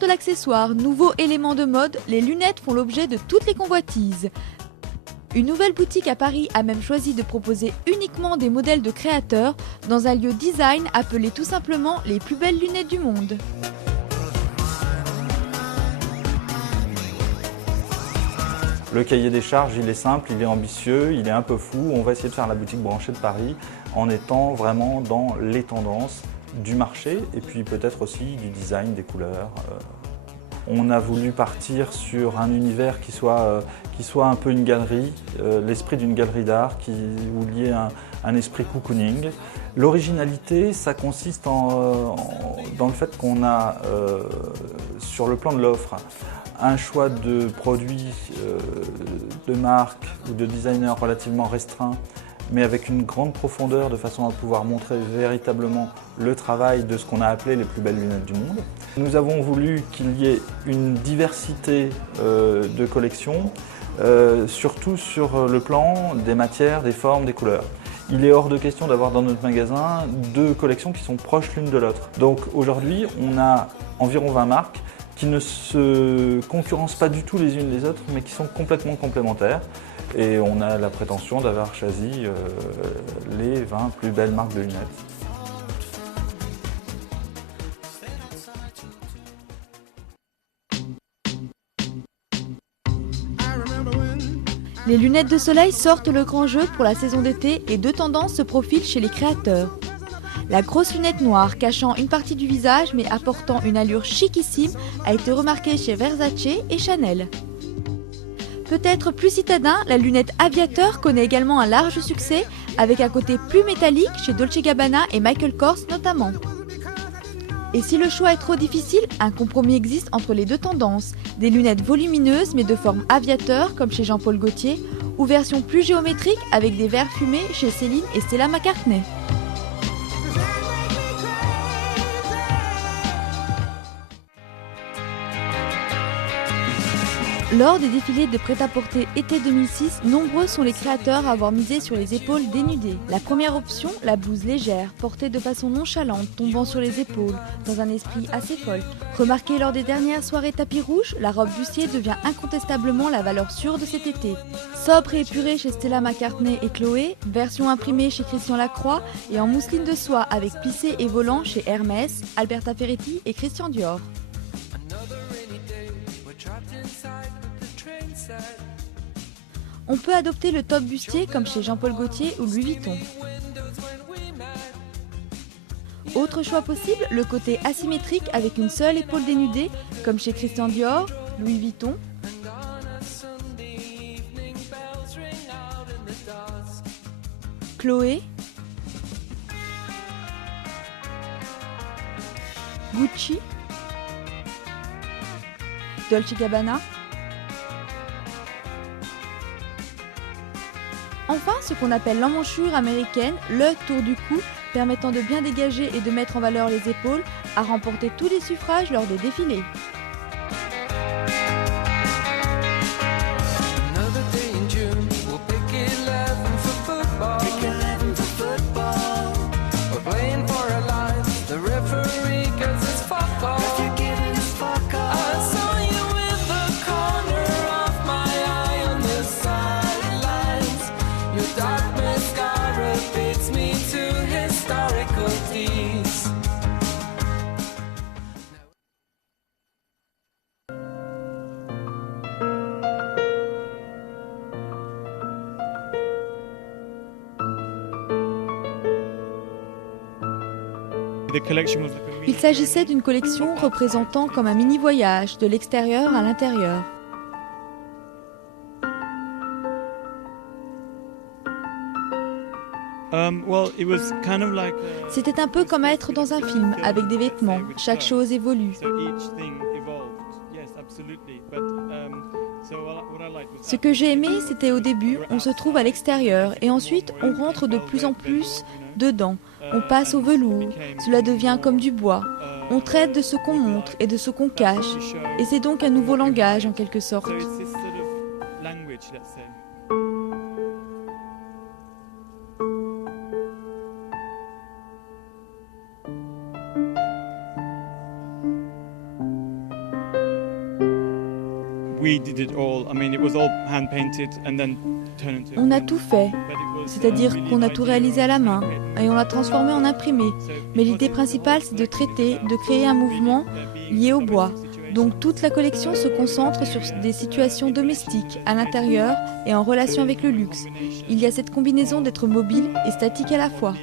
de l'accessoire, nouveau élément de mode, les lunettes font l'objet de toutes les convoitises. Une nouvelle boutique à Paris a même choisi de proposer uniquement des modèles de créateurs dans un lieu design appelé tout simplement les plus belles lunettes du monde. Le cahier des charges, il est simple, il est ambitieux, il est un peu fou. On va essayer de faire la boutique branchée de Paris en étant vraiment dans les tendances du marché et puis peut-être aussi du design, des couleurs. On a voulu partir sur un univers qui soit un peu une galerie, l'esprit d'une galerie d'art où il y ait un esprit cocooning. L'originalité, ça consiste dans le fait qu'on a, sur le plan de l'offre, un choix de produits, de marques ou de designers relativement restreint, mais avec une grande profondeur de façon à pouvoir montrer véritablement le travail de ce qu'on a appelé les plus belles lunettes du monde. Nous avons voulu qu'il y ait une diversité de collections, surtout sur le plan des matières, des formes, des couleurs. Il est hors de question d'avoir dans notre magasin deux collections qui sont proches l'une de l'autre. Donc aujourd'hui, on a environ 20 marques qui ne se concurrencent pas du tout les unes les autres, mais qui sont complètement complémentaires. Et on a la prétention d'avoir choisi les 20 plus belles marques de lunettes. Les lunettes de soleil sortent le grand jeu pour la saison d'été et deux tendances se profilent chez les créateurs. La grosse lunette noire cachant une partie du visage mais apportant une allure chicissime a été remarquée chez Versace et Chanel. Peut-être plus citadin, la lunette aviateur connaît également un large succès avec un côté plus métallique chez Dolce & Gabbana et Michael Kors notamment. Et si le choix est trop difficile, un compromis existe entre les deux tendances, des lunettes volumineuses mais de forme aviateur comme chez Jean-Paul Gaultier ou version plus géométrique avec des verres fumés chez Céline et Stella McCartney. Lors des défilés de prêt-à-porter été 2006, nombreux sont les créateurs à avoir misé sur les épaules dénudées. La première option, la blouse légère, portée de façon nonchalante, tombant sur les épaules, dans un esprit assez folk. Remarquée lors des dernières soirées tapis rouge, la robe bustier devient incontestablement la valeur sûre de cet été. Sobre et épurée chez Stella McCartney et Chloé, version imprimée chez Christian Lacroix et en mousseline de soie avec plissé et volant chez Hermès, Alberta Ferretti et Christian Dior. On peut adopter le top bustier comme chez Jean-Paul Gaultier ou Louis Vuitton. Autre choix possible, le côté asymétrique avec une seule épaule dénudée comme chez Christian Dior, Louis Vuitton. Chloé, Gucci, Dolce & Gabbana. Enfin, ce qu'on appelle l'emmanchure américaine, le tour du cou, permettant de bien dégager et de mettre en valeur les épaules, a remporté tous les suffrages lors des défilés. Il s'agissait d'une collection représentant comme un mini-voyage de l'extérieur à l'intérieur. C'était un peu comme être dans un film, avec des vêtements, chaque chose évolue. Ce que j'ai aimé, c'était au début, on se trouve à l'extérieur et ensuite on rentre de plus en plus dedans. On passe au velours, cela devient comme du bois. On traite de ce qu'on montre et de ce qu'on cache. Et c'est donc un nouveau langage en quelque sorte. On a tout fait, c'est-à-dire qu'on a tout réalisé à la main et on l'a transformé en imprimé. Mais l'idée principale, c'est de traiter, de créer un mouvement lié au bois. Donc toute la collection se concentre sur des situations domestiques, à l'intérieur et en relation avec le luxe. Il y a cette combinaison d'être mobile et statique à la fois.